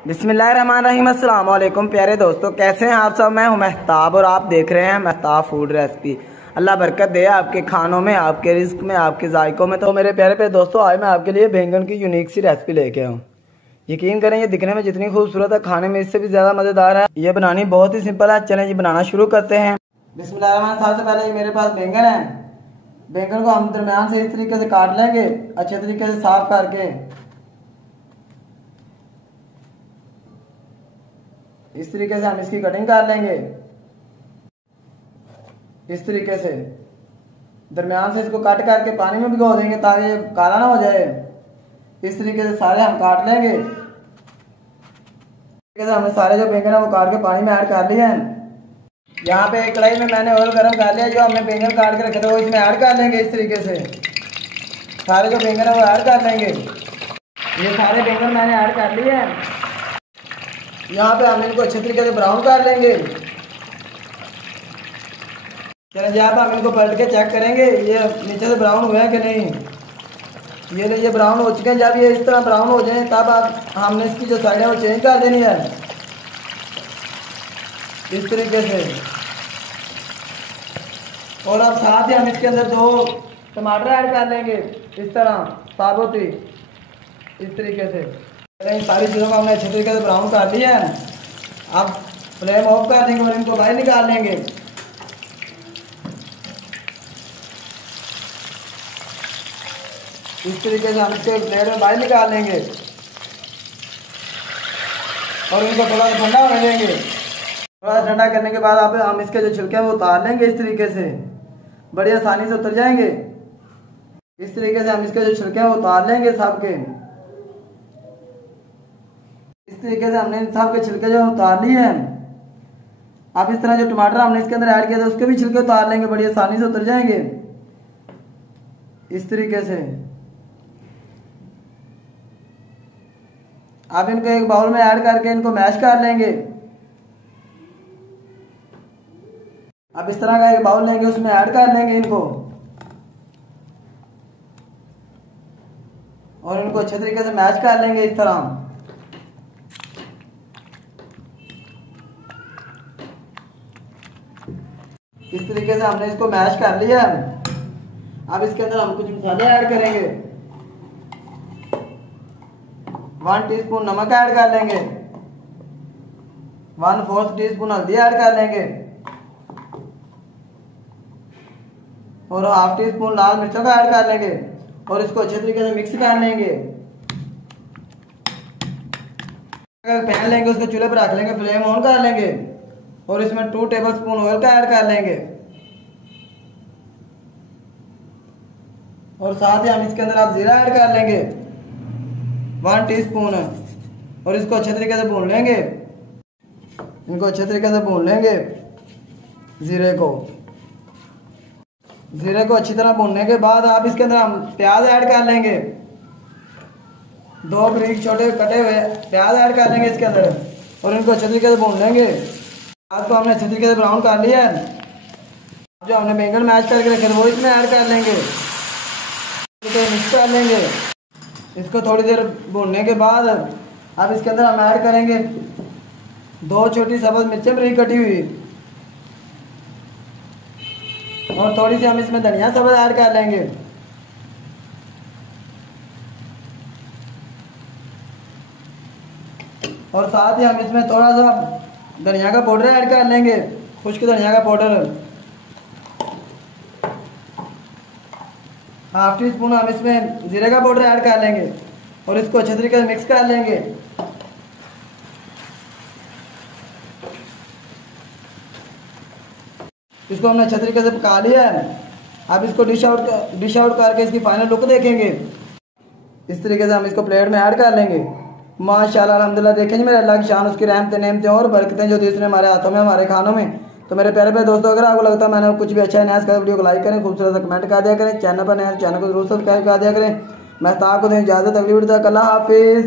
बिस्मिल्लाहिर्रहमानिर्रहीम। अस्सलाम वालेकुम प्यारे दोस्तों, कैसे हैं आप सब। मैं हूं महताब और आप देख रहे हैं महताब फूड रेसिपी। अल्लाह बरकत दे आपके खानों में, आपके रिस्क में, आपके जायकों में। तो मेरे प्यारे प्यारे दोस्तों, आज मैं आपके लिए बैंगन की यूनिक सी रेसिपी लेके आऊँ। यकीन करें, ये दिखने में जितनी खूबसूरत है, खाने में इससे भी ज़्यादा मज़ेदार है। ये बनानी बहुत ही सिंपल है। चलें जी बनाना शुरू करते हैं। बिस्मिल्लाहिर्रहमानिर्रहीम। सबसे पहले ये मेरे पास बैंगन है। बैंगन को हम दरम्यान से इस तरीके से काट लेंगे, अच्छे तरीके से साफ करके। इस तरीके से हम इसकी कटिंग कर लेंगे। इस तरीके से दरम्यान से इसको कट करके पानी में भिगो देंगे ताकि ये काला ना हो जाए। इस तरीके से सारे हम काट लेंगे। हमने सारे जो बैंगन है वो काट के पानी में ऐड कर लिए हैं। यहाँ पे एक कढ़ाई में मैंने ऑयल गर्म कर लिया। जो हमने बैंगन काट के रखे थे वो इसमें ऐड कर लेंगे। इस तरीके से सारे जो बैंगन है वो ऐड कर लेंगे। ये सारे बैंगन मैंने ऐड कर लिए हैं। यहाँ पे हम इनको अच्छे तरीके से ब्राउन कर लेंगे। चलिए यहाँ पे हम इनको पलट के चेक करेंगे ये नीचे से ब्राउन हुए हैं कि नहीं। ये ब्राउन हो चुके हैं। जब ये इस तरह ब्राउन हो जाए तब हमने इसकी जो साइड है वो चेंज कर देनी है। इस तरीके से। और अब साथ ही हम इसके अंदर 2 टमाटर ऐड कर लेंगे, इस तरह साबुत ही, इस तरीके से। इन सारी चीज़ों को हमने अच्छे तरीके से ब्राउन कर लिया है। अब फ्लेम ऑफ कर देंगे और इनको बाहर निकाल लेंगे। इस तरीके से हम इसके प्लेट में बाहर निकाल लेंगे और इनको थोड़ा सा ठंडा होने देंगे। थोड़ा सा ठंडा करने के बाद अब हम इसके जो छिलके हैं वो उतार लेंगे। इस तरीके से बड़ी आसानी से उतर जाएंगे। इस तरीके से हम इसके जो छिलके हैं वो उतार लेंगे सबके। इस तरीके से हमने इन सब के छिलके जो उतार लिए हैं। अब इस तरह जो टमाटर हमने इसके अंदर ऐड किया था उसके भी छिलके उतार लेंगे, बड़ी आसानी से उतर जाएंगे। इस तरीके से अब इनको एक बाउल में ऐड करके इनको मैश कर लेंगे। अब इस तरह का एक बाउल लेंगे, उसमें ऐड कर लेंगे इनको और इनको अच्छे तरीके से मैश कर लेंगे इस तरह। इस तरीके से हमने इसको मैश कर लिया। अब इसके अंदर हम कुछ मसाले ऐड करेंगे। 1 टीस्पून नमक ऐड कर लेंगे। 1/4 टीस्पून हल्दी ऐड कर लेंगे और 1/2 टीस्पून लाल मिर्चों का ऐड कर लेंगे और इसको अच्छे तरीके से मिक्स कर लेंगे। पैन लेंगे, उसको चूल्हे पर रख लेंगे, फ्लेम ऑन कर लेंगे और इसमें 2 टेबलस्पून ऑयल का ऐड कर लेंगे और साथ ही हम इसके अंदर आप जीरा ऐड कर लेंगे 1 टीस्पून और इसको अच्छे तरीके से भून लेंगे। इनको अच्छे तरीके से भून लेंगे। जीरे को अच्छी तरह भूनने के बाद आप इसके अंदर हम प्याज ऐड कर लेंगे। 2 बारीक छोटे कटे हुए प्याज ऐड कर लेंगे इसके अंदर और इनको अच्छे तरीके से भून लेंगे। प्याज को हमने अच्छे तरीके से ब्राउन कर लिया है। जो हमने बैंगन मैश करके रखे वो इसमें ऐड कर लेंगे, मिक्स कर लेंगे। इसको थोड़ी देर भूनने के बाद अब इसके अंदर हम ऐड करेंगे 2 छोटी सब्ज़ मिर्चें बारीक कटी हुई और थोड़ी सी हम इसमें धनिया सब्ज़ ऐड कर लेंगे। और साथ ही हम इसमें थोड़ा सा धनिया का पाउडर ऐड कर लेंगे, खुश्क धनिया का पाउडर। 1/2 टीस्पून हम इसमें जीरे का पाउडर ऐड कर लेंगे और इसको अच्छे तरीके से मिक्स कर लेंगे। इसको हमने अच्छे तरीके से पका लिया है। अब इसको डिश आउट करके इसकी फाइनल लुक देखेंगे। इस तरीके से हम इसको प्लेट में ऐड कर लेंगे। माशाल्लाह अल्हम्दुलिल्लाह। देखें जी मेरे अल्लाह की शान, उसकी रहमतें नेमतें और बरकतें जो दी उसने हमारे हाथों में, हमारे खानों में। तो मेरे प्यारे प्यारे दोस्तों, अगर आपको लगता है मैंने कुछ भी अच्छा नया कर वीडियो को लाइक करें, खूबसूरत सा कमेंट कर दिया करें। चैनल पर नया चैनल को जरूर सब्सक्राइब कर दिया करें। मैं को दें इजाज़त। अगली वीडियो तक अल्लाह हाफिज़।